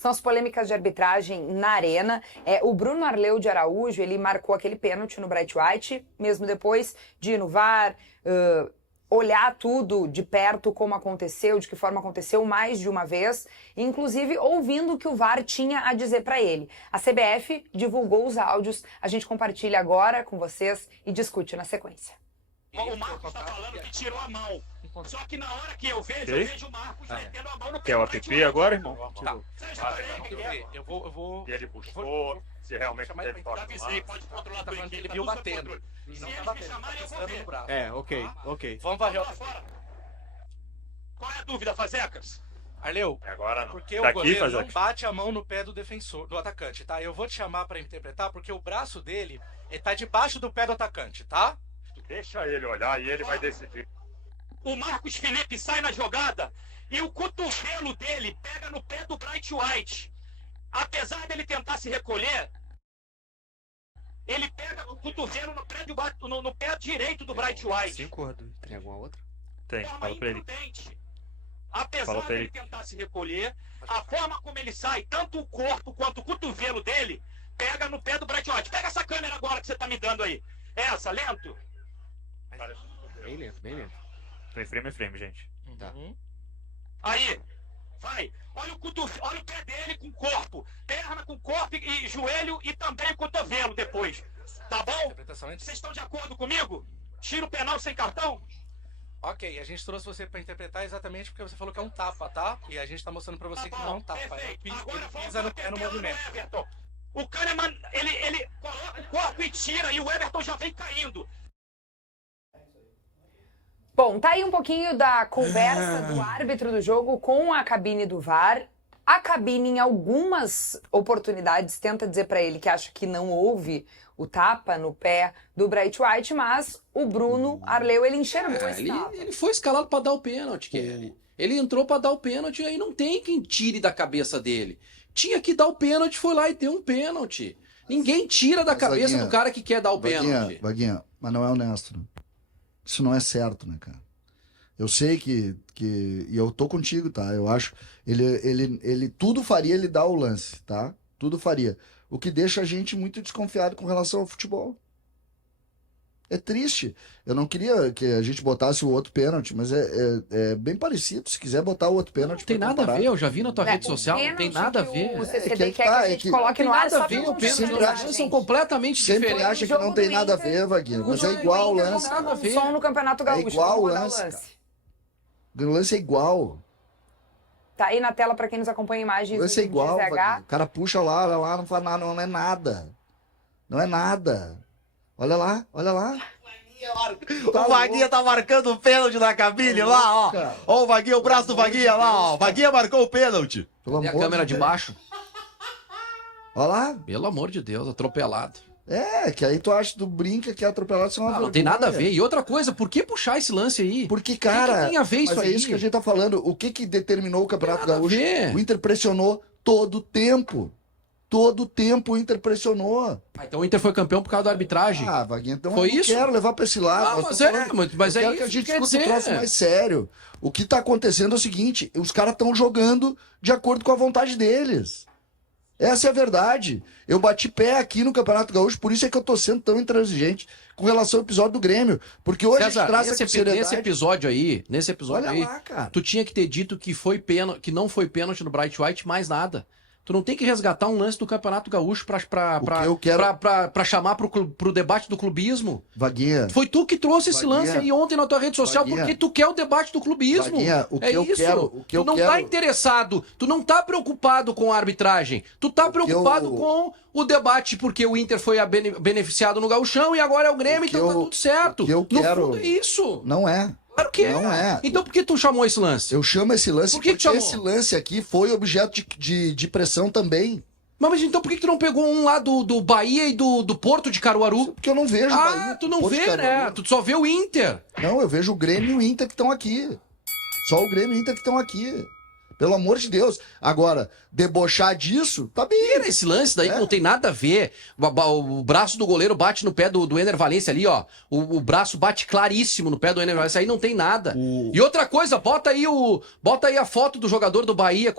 são as polêmicas de arbitragem na arena. O Bruno Arleu de Araújo, ele marcou aquele pênalti no Bright White, mesmo depois de ir no VAR, olhar tudo de perto, como aconteceu, de que forma aconteceu mais de uma vez, inclusive ouvindo o que o VAR tinha a dizer para ele. A CBF divulgou os áudios, a gente compartilha agora com vocês e discute na sequência. O Marcos está falando que tirou a mão. Só que na hora que eu vejo o Marcos metendo a mão no Quer o app agora, irmão? Tá. Eu vou... E ele buscou, se realmente teve toque. Pode controlar Tá falando que ele viu batendo. Se eles me chamarem, eu vou ver. Ok. Vamos varrer. Qual é a dúvida, Fazecas? Arleu, Agora não. porque Tá o goleiro aqui, não bate a mão no pé do defensor, do atacante, tá? Eu vou te chamar pra interpretar porque o braço dele tá debaixo do pé do atacante, tá? Deixa ele olhar e ele vai decidir. O Marcos Felipe sai na jogada e o cotovelo dele pega no pé do Bright White. Apesar dele tentar se recolher, ele pega o cotovelo no pé direito do Bright White. Tem alguma outra? Tem, fala pra ele. Apesar dele tentar se recolher, a forma como ele sai, tanto o corpo quanto o cotovelo dele, pega no pé do Bright White. Pega essa câmera agora que você tá me dando aí. Essa, lento? Bem lento. Tem frame, gente. Tá. Aí, vai. Olha o pé dele com o corpo. Perna com corpo e joelho e também cotovelo depois. Tá bom? Vocês estão de acordo comigo? Tira o penal sem cartão? Ok, a gente trouxe você pra interpretar exatamente porque você falou que é um tapa, tá? E a gente tá mostrando pra você que não é um tapa. Ele pisa no pé no movimento. O Kahneman, ele coloca o corpo e tira e o Everton já vem caindo. Bom, tá aí um pouquinho da conversa do árbitro do jogo com a cabine do VAR. A cabine, em algumas oportunidades, tenta dizer pra ele que acha que não houve o tapa no pé do Bright White, mas o Bruno Arleu, ele enxergou esse tapa. Ele foi escalado pra dar o pênalti, Kelly. Ele entrou pra dar o pênalti e aí não tem quem tire da cabeça dele. Tinha que dar o pênalti, foi lá e deu um pênalti. Ninguém tira da cabeça do cara que quer dar o pênalti. Vaguinha, mas não é honesto, né? Isso não é certo, né, cara? Eu sei que e eu tô contigo, tá? Eu acho, ele tudo faria ele dar o lance, tá? Tudo faria. O que deixa a gente muito desconfiado com relação ao futebol. É triste. Eu não queria que a gente botasse o outro pênalti, mas é bem parecido. Se quiser botar o outro pênalti... Não tem nada a ver, eu já vi na tua rede social, não tem nada a ver. O CCD quer que a gente coloque no ar, nada a só ver, pra o pênalti não e são completamente Sempre diferentes. acha que não tem nada a ver, Vaguinho. Mas é igual o lance. Nada a ver. Som no Campeonato Gaúcho. É igual o Vamos rodar lance. O lance é igual. Tá aí na tela pra quem nos acompanha imagens. O lance é do igual, GZH. Vaguinho. O cara puxa lá, olha lá, não faz nada, não é nada. Não é nada. Olha lá, olha lá. O Vaguinha tá marcando o pênalti na cabine lá, ó. Ó o Vaguinha, o braço do Vaguinha lá, ó. Vaguinha marcou o pênalti. E a câmera de baixo? Olha lá. Pelo amor de Deus, atropelado. Que aí tu acha, tu brinca que é atropelado, isso é uma Não tem nada a ver. E outra coisa, por que puxar esse lance aí? Porque, cara, que tem a ver isso mas aí? é isso que a gente tá falando. O que determinou o Campeonato Nada a Gaúcho? ver. O Inter pressionou todo o tempo. Todo o tempo o Inter pressionou. Então o Inter foi campeão por causa da arbitragem. Vaguinho, então Foi eu não isso? quero levar pra esse lado. Mas é quero isso que a gente que quer discuta um dizer. troço mais sério. O que tá acontecendo é o seguinte, os caras estão jogando de acordo com a vontade deles. Essa é a verdade. Eu bati pé aqui no Campeonato Gaúcho, por isso é que eu tô sendo tão intransigente com relação ao episódio do Grêmio. Porque hoje César, a gente traz nesse essa seriedade. nesse episódio Olha aí, lá, cara. tu tinha que ter dito que que não foi pênalti no Bright White, mais nada. Tu não tem que resgatar um lance do Campeonato Gaúcho pra chamar pro debate do clubismo. Vaguinha. Foi tu que trouxe esse lance aí ontem na tua rede social, Vaguinha. porque tu quer o debate do clubismo. Vaguinha, o que eu quero- Tu não tá interessado, tu não tá preocupado com a arbitragem, tu tá preocupado com o debate, porque o Inter foi beneficiado no Gauchão e agora é o Grêmio, então tá tudo certo. o que eu No quero- fundo é isso. Não é. Claro que Não é. Então por que tu chamou esse lance? Eu chamo esse lance Por que porque chamou? esse lance aqui foi objeto de pressão também. Mas então por que tu não pegou um lá do Bahia e do Porto de Caruaru? Porque eu não vejo Bahia. Tu não Porto de vê, né? Caruaru. Tu só vê o Inter. Não, eu vejo o Grêmio e o Inter que estão aqui. Só o Grêmio e o Inter que estão aqui. Pelo amor de Deus. Agora, debochar disso, tá bem. Tira esse lance daí que não tem nada a ver. O braço do goleiro bate no pé do Ener Valencia ali, ó. O braço bate claríssimo no pé do Ener Valencia. Aí não tem nada. E outra coisa, bota aí a foto do jogador do Bahia,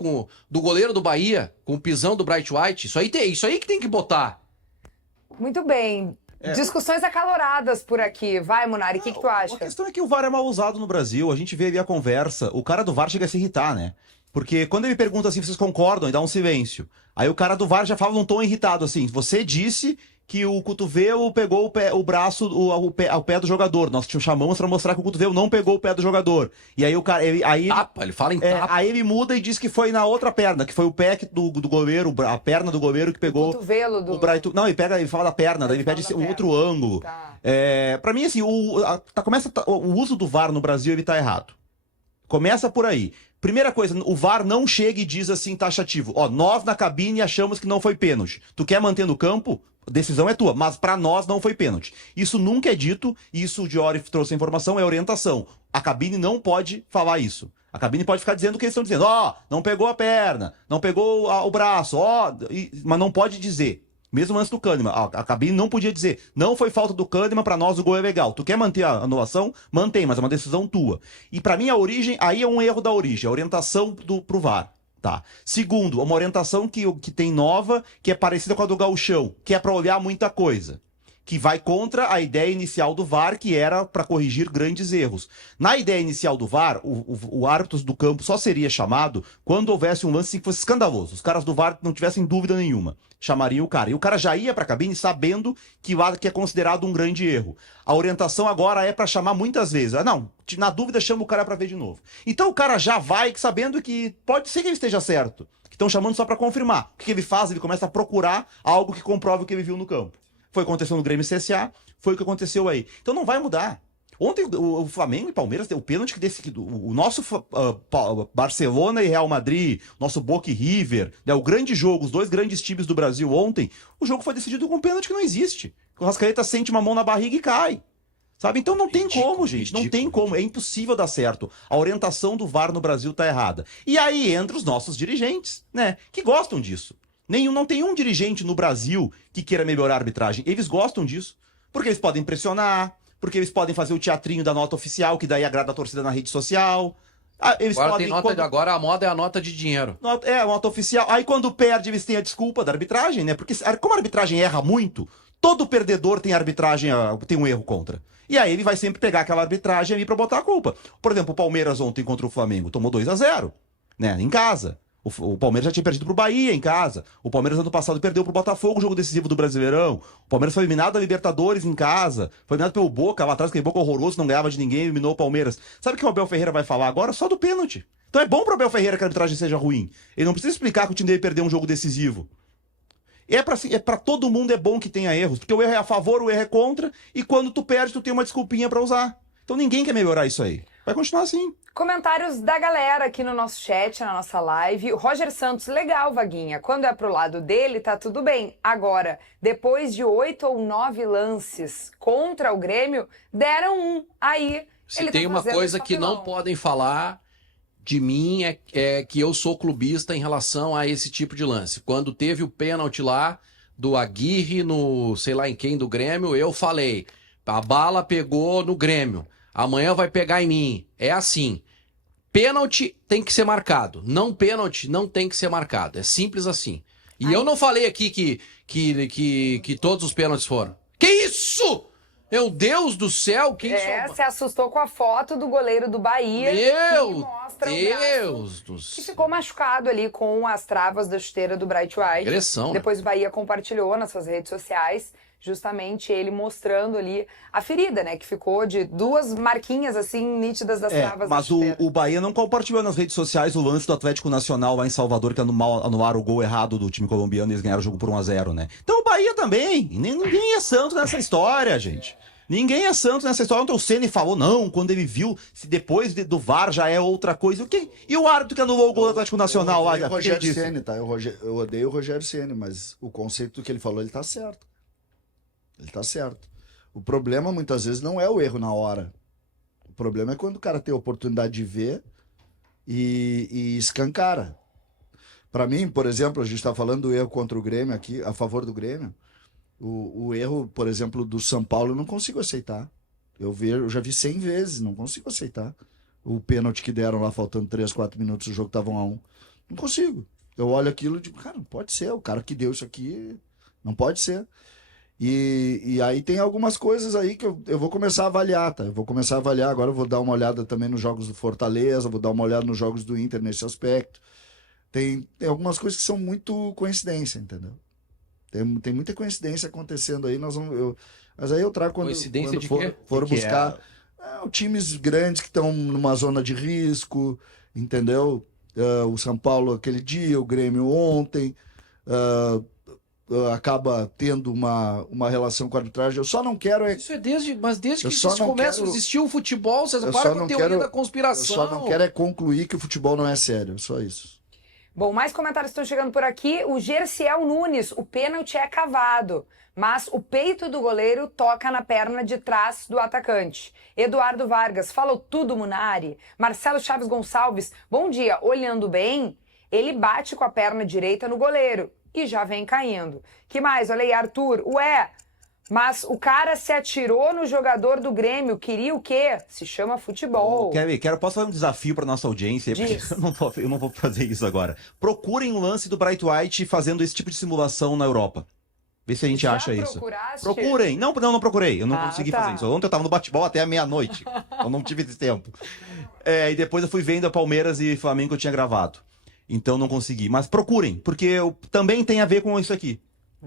do goleiro do Bahia, com o pisão do Bright White. Isso aí que tem que botar. Muito bem. Discussões acaloradas por aqui. Vai, Munari, o que tu acha? A questão é que o VAR é mal usado no Brasil. A gente vê ali a conversa. O cara do VAR chega a se irritar, né? Porque quando ele pergunta assim, vocês concordam? E dá um silêncio. Aí o cara do VAR já fala num tom irritado, assim. Você disse que o cotovelo pegou o braço, o pé do jogador. Nós te chamamos pra mostrar que o cotovelo não pegou o pé do jogador. E aí o cara... Ele fala em tapa. Aí ele muda e diz que foi na outra perna, que foi o pé do goleiro, a perna do goleiro que pegou... O cotovelo do... Não, ele fala da perna, daí ele pede um outro ângulo. Tá. Pra mim, assim, o uso do VAR no Brasil, ele tá errado. Começa por aí. Primeira coisa, o VAR não chega e diz assim, taxativo. Ó, nós na cabine achamos que não foi pênalti. Tu quer manter no campo? A decisão é tua, mas pra nós não foi pênalti. Isso nunca é dito, isso o Diori trouxe a informação, é orientação. A cabine não pode falar isso. A cabine pode ficar dizendo o que eles estão dizendo. Ó, não pegou a perna, não pegou o braço, mas não pode dizer. Mesmo antes do Kahneman, a cabine não podia dizer, não foi falta do Kahneman, pra nós o gol é legal. Tu quer manter a anulação? Mantém, mas é uma decisão tua. E pra mim a origem, aí é um erro da origem, a orientação pro VAR. Tá. Segundo, uma orientação que tem nova, que é parecida com a do Gauchão, que é pra olhar muita coisa. Que vai contra a ideia inicial do VAR, que era para corrigir grandes erros. Na ideia inicial do VAR, o árbitro do campo só seria chamado quando houvesse um lance que fosse escandaloso. Os caras do VAR não tivessem dúvida nenhuma. Chamariam o cara. E o cara já ia para a cabine sabendo que é considerado um grande erro. A orientação agora é para chamar muitas vezes. Não, na dúvida chama o cara para ver de novo. Então o cara já vai sabendo que pode ser que ele esteja certo. Que estão chamando só para confirmar. O que ele faz? Ele começa a procurar algo que comprove o que ele viu no campo. Foi o que aconteceu no Grêmio CSA, foi o que aconteceu aí. Então não vai mudar. Ontem o Flamengo e Palmeiras deu o pênalti que o nosso Barcelona e Real Madrid, nosso Boca e River, né, o grande jogo, os dois grandes times do Brasil ontem, o jogo foi decidido com um pênalti que não existe. O Rascaeta sente uma mão na barriga e cai. Sabe? Então não tem como, gente. Não tem como. É impossível dar certo. A orientação do VAR no Brasil tá errada. E aí entra os nossos dirigentes, né? Que gostam disso. Não tem um dirigente no Brasil que queira melhorar a arbitragem. Eles gostam disso. Porque eles podem pressionar, porque eles podem fazer o teatrinho da nota oficial, que daí agrada a torcida na rede social. Agora a moda é a nota de dinheiro. A nota oficial. Aí quando perde, eles têm a desculpa da arbitragem, né? Porque como a arbitragem erra muito, todo perdedor tem tem um erro contra. E aí ele vai sempre pegar aquela arbitragem ali pra botar a culpa. Por exemplo, o Palmeiras ontem contra o Flamengo tomou 2-0, né? Em casa. O Palmeiras já tinha perdido pro Bahia em casa. O Palmeiras ano passado perdeu pro Botafogo, o jogo decisivo do Brasileirão. O Palmeiras foi eliminado da Libertadores em casa. Foi eliminado pelo Boca, lá atrás, aquele Boca horroroso, não ganhava de ninguém, eliminou o Palmeiras. Sabe o que o Abel Ferreira vai falar agora? Só do pênalti. Então é bom pro Abel Ferreira que a arbitragem seja ruim. Ele não precisa explicar que o time dele perdeu um jogo decisivo. Pra todo mundo é bom que tenha erros, porque o erro é a favor, o erro é contra, e quando tu perde, tu tem uma desculpinha pra usar. Então ninguém quer melhorar isso aí. Vai continuar assim. Comentários da galera aqui no nosso chat, na nossa live. O Roger Santos, legal, Vaguinha. Quando é pro lado dele, tá tudo bem. Agora, depois de 8 ou 9 lances contra o Grêmio, deram um. Aí, se tem uma coisa que não podem falar de mim, é que eu sou clubista em relação a esse tipo de lance. Quando teve o pênalti lá do Aguirre no sei lá em quem do Grêmio, eu falei, a bala pegou no Grêmio. Amanhã vai pegar em mim. É assim. Pênalti tem que ser marcado. Não pênalti não tem que ser marcado. É simples assim. E eu não falei aqui que todos os pênaltis foram. Que isso? Meu Deus do céu. Se assustou com a foto do goleiro do Bahia. Meu Deus do céu. Que ficou machucado ali com as travas da chuteira do Bright White. Agressão. Depois o Bahia compartilhou nas suas redes sociais. Justamente ele mostrando ali a ferida, né? Que ficou de 2 marquinhas, assim, nítidas das travas. Mas o Bahia não compartilhou nas redes sociais o lance do Atlético Nacional lá em Salvador, que anularam o gol errado do time colombiano e eles ganharam o jogo por 1-0, né? Então o Bahia também. Ninguém é santo nessa história, gente. Ninguém é santo nessa história. Ontem o Ceni falou, não, quando ele viu, se depois do VAR já é outra coisa. E o árbitro que anulou o gol do Atlético Nacional lá? Eu odeio o Rogério Ceni, tá? Eu odeio o Rogério Ceni, mas o conceito que ele falou, ele tá certo. Ele tá certo. O problema, muitas vezes, não é o erro na hora. O problema é quando o cara tem a oportunidade de ver e escancara. Para mim, por exemplo, a gente está falando do erro contra o Grêmio aqui, a favor do Grêmio. O erro, por exemplo, do São Paulo, eu não consigo aceitar. Eu já vi 100 vezes, não consigo aceitar. O pênalti que deram lá, faltando 3, 4 minutos, o jogo estava 1-1. Não consigo. Eu olho aquilo e digo, cara, não pode ser. O cara que deu isso aqui, não pode ser. E aí tem algumas coisas aí que eu vou começar a avaliar, tá? Eu vou começar a avaliar, agora eu vou dar uma olhada também nos jogos do Fortaleza, vou dar uma olhada nos jogos do Inter nesse aspecto. Tem algumas coisas que são muito coincidência, entendeu? Tem muita coincidência acontecendo aí, mas aí eu trago quando Coincidência for, de quê? for Que buscar times grandes que estão numa zona de risco, entendeu? O São Paulo aquele dia, o Grêmio ontem, acaba tendo uma relação com a arbitragem. Eu só não quero Isso é desde que Eu só vocês não começam a quero- assistir o futebol, vocês eu param só com a não teoria quero- da eu conspiração. só não quero é concluir que o futebol não é sério, só isso. Bom, mais comentários estão chegando por aqui. O Gerciel Nunes, o pênalti é cavado, mas o peito do goleiro toca na perna de trás do atacante. Eduardo Vargas, falou tudo, Munari. Marcelo Chaves Gonçalves, bom dia. Olhando bem, ele bate com a perna direita no goleiro e já vem caindo. Que mais? Olha aí, Arthur. Mas o cara se atirou no jogador do Grêmio, queria o quê? Se chama futebol. Posso fazer um desafio para nossa audiência? Porque Diz. eu não vou fazer isso agora. Procurem um lance do Bright White fazendo esse tipo de simulação na Europa. Vê se a gente Já acha isso. procuraste? Procurem. Não procurei. Eu não consegui tá. fazer isso. Ontem eu tava no bate-bola até a meia-noite. Eu não tive esse tempo. E depois eu fui vendo a Palmeiras e Flamengo que eu tinha gravado. Então não consegui. Mas procurem, porque também tem a ver com isso aqui.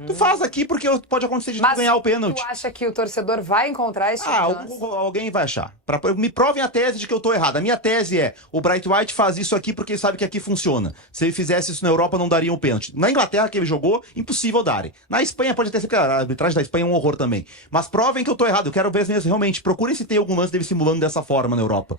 Tu faz aqui porque pode acontecer de tu Mas ganhar o pênalti. tu acha que o torcedor vai encontrar esse tipo de lance? Alguém vai achar. Me provem a tese de que eu tô errado. A minha tese é: o Bright White faz isso aqui porque ele sabe que aqui funciona. Se ele fizesse isso na Europa, não daria um pênalti. Na Inglaterra, que ele jogou, impossível darem. Na Espanha pode até ser, a arbitragem da Espanha é um horror também. Mas provem que eu tô errado. Eu quero ver mesmo, realmente. Procurem se tem algum lance dele simulando dessa forma na Europa.